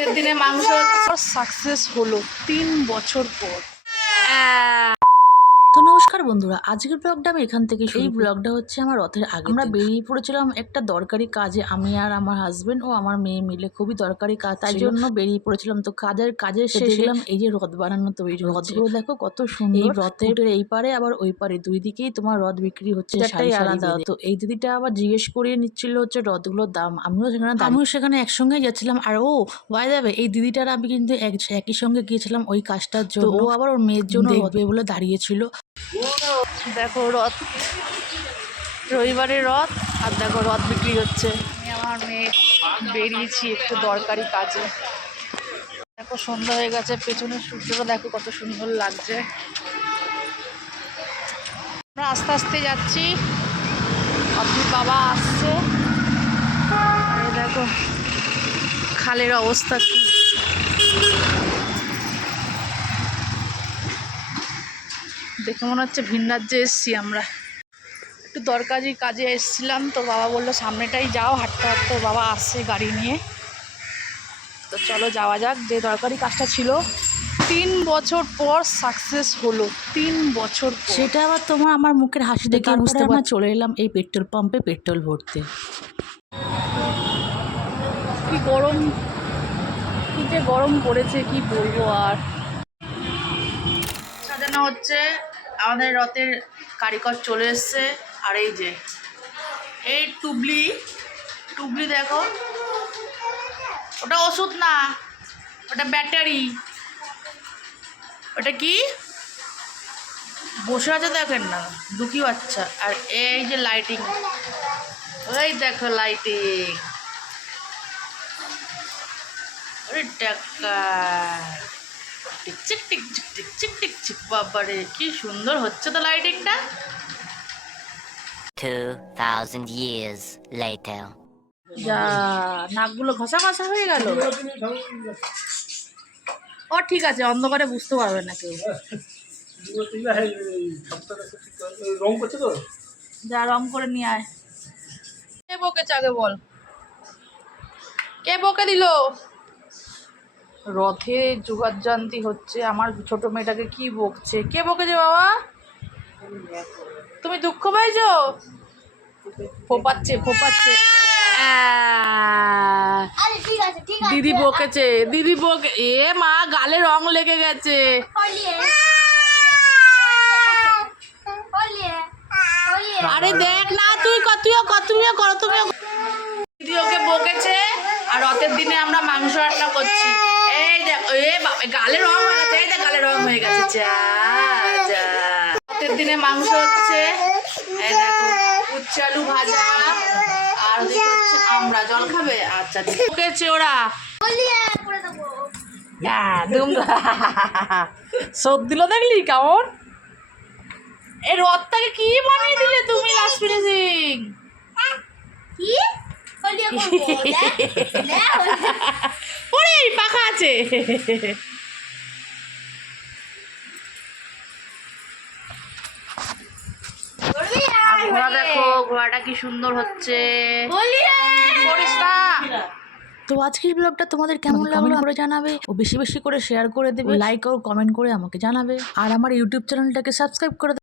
রথের দিনে মাংস সাকসেস হলো 3 বছর পর। তো নমস্কার বন্ধুরা, আজকের ব্লগটা আমি এখান থেকে এই ব্লগটা হচ্ছে আমার রথের আগে। আমরা বেরিয়ে পড়েছিলাম একটা দরকারি কাজে, আমি আর আমার হাজবেন্ড ও আমার মেয়ে মিলে। খুবই দরকারি কাজ, তাই জন্য বেরিয়ে পড়েছিলাম। তো কাজের শেষে দেখলাম এই যে রথ বানানো তৈরি, রথগুলো দেখো কত সুন্দর। এই রথের এই পারে আবার ওই পারে দুই দিকেই তোমার রথ বিক্রি হচ্ছে, সেটাই আলাদা। তো এই দিদিটা আবার জিজ্ঞেস করিয়ে নিচ্ছিল হচ্ছে রথগুলোর দাম। আমিও সেখানে একসঙ্গে যাচ্ছিলাম। আর ও বাই যাবে এই দিদিটার আমি কিন্তু একই সঙ্গে গিয়েছিলাম ওই কাজটার জন্য। ও আবার ওর মেয়ের জন্য দেখবে বলে দাঁড়িয়েছিল। দেখো রথ, রবিবারের রথ, আর দেখো রথ বিক্রি হচ্ছে। আমি আমার মেয়ে বেরিয়েছি একটু দরকারি কাজে। দেখো সন্ধ্যা হয়ে গেছে, পেছনের সূর্যটা দেখো কত সুন্দর লাগছে। আমরা আস্তে আস্তে যাচ্ছি, অদ্ভুত বাবা আসছে। এই দেখো খালের অবস্থা কি। দেখে মনে হচ্ছে ভিন রাজ্যে এসছি আমরা। একটু দরকারি কাজে এসেছিলাম, তো বাবা বললো সামনেটাই যাও, হাঁটতে হাঁটতে। বাবা আসছে গাড়ি নিয়ে, তো চলো যাওয়া যাক। যে দরকারি কাজটা ছিল 3 বছর পর সাকসেস হলো। 3 বছর পর। সেটা আবার তোমার আমার মুখের হাসি দেখে বুঝতে পারছি। চলে এলাম এই পেট্রোল পাম্পে পেট্রোল ভরতে। কি গরম, কি যে গরম পড়েছে কি বলবো আর। সাজানো হচ্ছে, আমাদের রথের কারিগর চলে এসছে। আর এই যে এই টুবলি দেখো, ওটা ওষুধ না, ওটা ব্যাটারি। ওটা কি বসে আছে দেখেন না, দুঃখী বাচ্চা। আর এই যে লাইটিং, ওই দেখো লাইটিং, ওরে টাকা টিকচিক টিকচিক টিকচিক টিকচিক। বাবারে কি সুন্দর হচ্ছে তো লাইটিংটা। 2000 years later. যা নাকগুলো ঘষা ঘষা হয়ে গেল। ও ঠিক আছে, অন্ধকারে বুঝতে পারবে না কেউ। যা রং করে নিয়ে আয়। কে বকেছে আগে বল, কে বকে দিল? রথে যুগাযন্তি হচ্ছে, আমার ছোট মেয়েটাকে কি বকছে, কে বকেছে বাবা? তুমি দুঃখ পাইছো? ফোপাচ্ছে। দিদি বকেছে, দিদি বকে। এ মা, গালে রং লেগে গেছে। আরে দেখ না, তুমিও করো। দিদি ওকে বকেছে। আর রথের দিনে আমরা মাংস রান্না করছি। এই দেখ, এ বাবা, গালে রং হয়ে গেছে। এই দেখ গালে রং হয়ে গেছে। যা রথের দিনে মাংস হচ্ছে। এই দেখো উচ্ছে আলু ভাজা, আর ওদিকে হচ্ছে আমরা জল খাবে। আচ্ছা বকেছে ওরা। সব দিল, দেখলি কেমন? এই রথটাকে কি বানিয়ে দিলে তুমি লাস্ট ফিনিশিং? ওরে পাখা আছে। ঘোড়া দেখো, ঘোড়াটা কি সুন্দর হচ্ছে। করিস না। তো আজকের ব্লগটা তোমাদের কেমন লাগলো করে জানাবে, ও বেশি বেশি করে শেয়ার করে দেবে, লাইক ও কমেন্ট করে আমাকে জানাবে। আর আমার ইউটিউব চ্যানেলটাকে সাবস্ক্রাইব করে